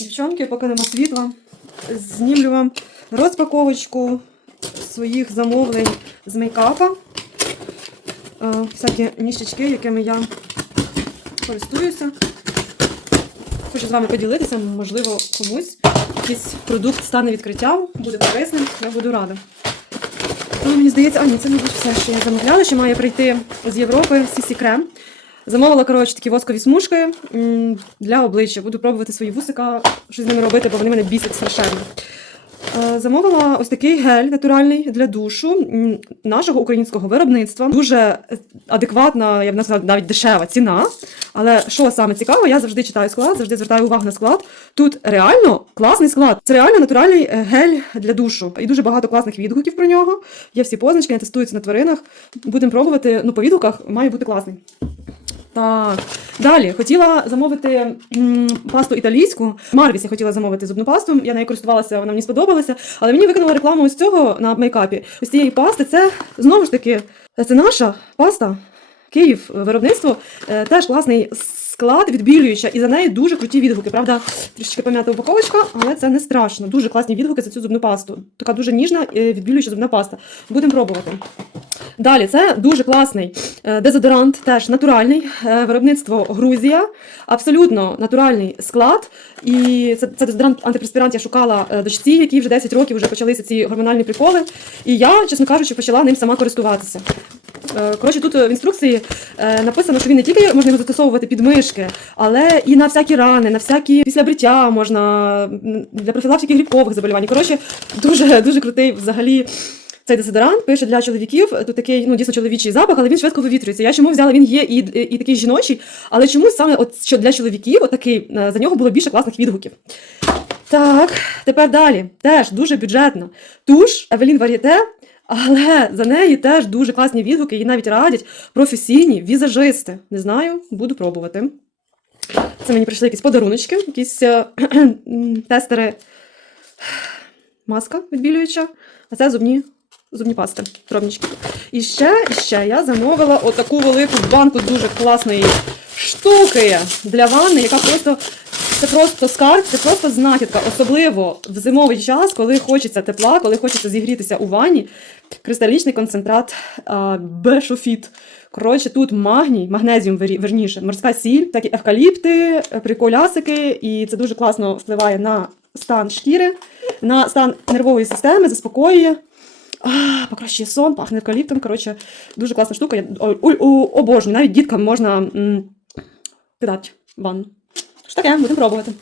Дівчонки, поки нема світла, знімлю вам розпаковочку своїх замовлень з мейкапа. Е, Всякі ніщички, якими я користуюся. Хочу з вами поділитися, можливо, комусь якийсь продукт стане відкриттям, буде корисним, я буду рада. Ну, мені здається, а ні, це, мабуть, все, що я замовляла, що має прийти з Європи Сісі Крем. Замовила, коротше, такі воскові смужки для обличчя. Буду пробувати свої вусика, щось з ними робити, бо вони мене бісять страшенно. Е, Замовила ось такий гель натуральний для душу нашого українського виробництва. Дуже адекватна, я б сказала, навіть дешева ціна. Але що саме цікаво, я завжди читаю склад, завжди звертаю увагу на склад. Тут реально класний склад. Це реально натуральний е, гель для душу. І дуже багато класних відгуків про нього. Є всі позначки, не тестуються на тваринах. Будемо пробувати. Ну, по відгуках має бути класний. Так, далі хотіла замовити м, пасту італійську. Марвіс я хотіла замовити зубну пасту. Я нею користувалася, вона мені сподобалася. Але мені викинула рекламу ось цього на мейкапі. Ось цієї пасти. Це знову ж таки це наша паста. Київ виробництво. Е, Теж класний склад, відбілююча, і за неї дуже круті відгуки. Правда, трішечки пом'ята упаковочка, але це не страшно. Дуже класні відгуки за цю зубну пасту. Така дуже ніжна, е, відбілююча зубна паста. Будемо пробувати. Далі, це дуже класний е, дезодорант, теж натуральний, е, виробництво Грузія, абсолютно натуральний склад. І це, це дезодорант антипреспірант я шукала дочці, якій вже 10 років вже почалися ці гормональні приколи. І я, чесно кажучи, почала ним сама користуватися. Е, Коротше, тут в інструкції е, написано, що він не тільки можна його застосовувати під мишки, але і на всякі рани, на всякі після бриття можна для профілактики грибкових заболівань. Коротше, дуже дуже крутий взагалі. Цей дезодорант пише для чоловіків. Тут такий ну дійсно чоловічий запах, але він швидко вивітрюється. Я чому взяла? Він є і, і такий жіночий, але чомусь саме от що для чоловіків, отакий е, за нього було більше класних відгуків. Так, тепер далі. Теж дуже бюджетно. Туш Евелін Вар'єте, але за неї теж дуже класні відгуки, її навіть радять професійні візажисти. Не знаю, буду пробувати. Це мені прийшли якісь подаруночки, якісь е, тестери. Маска відбілююча, а це зубні, зубні пасти, пробнички. І ще, і ще я замовила отаку велику банку дуже класної штуки для ванни, яка просто це просто скарб, це просто знахідка, особливо в зимовий час, коли хочеться тепла, коли хочеться зігрітися у ванні. Кристалічний концентрат Бешофіт. Коротше, тут магній, магнезіум верніше, морська сіль, такі евкаліпти, е, приколясики, і це дуже класно впливає на стан шкіри, на стан нервової системи, заспокоює. Покращує сон, пахне евкаліптом. Коротше, дуже класна штука. Я обожнюю. Навіть діткам можна кидати ванну. Що таке, будемо пробувати.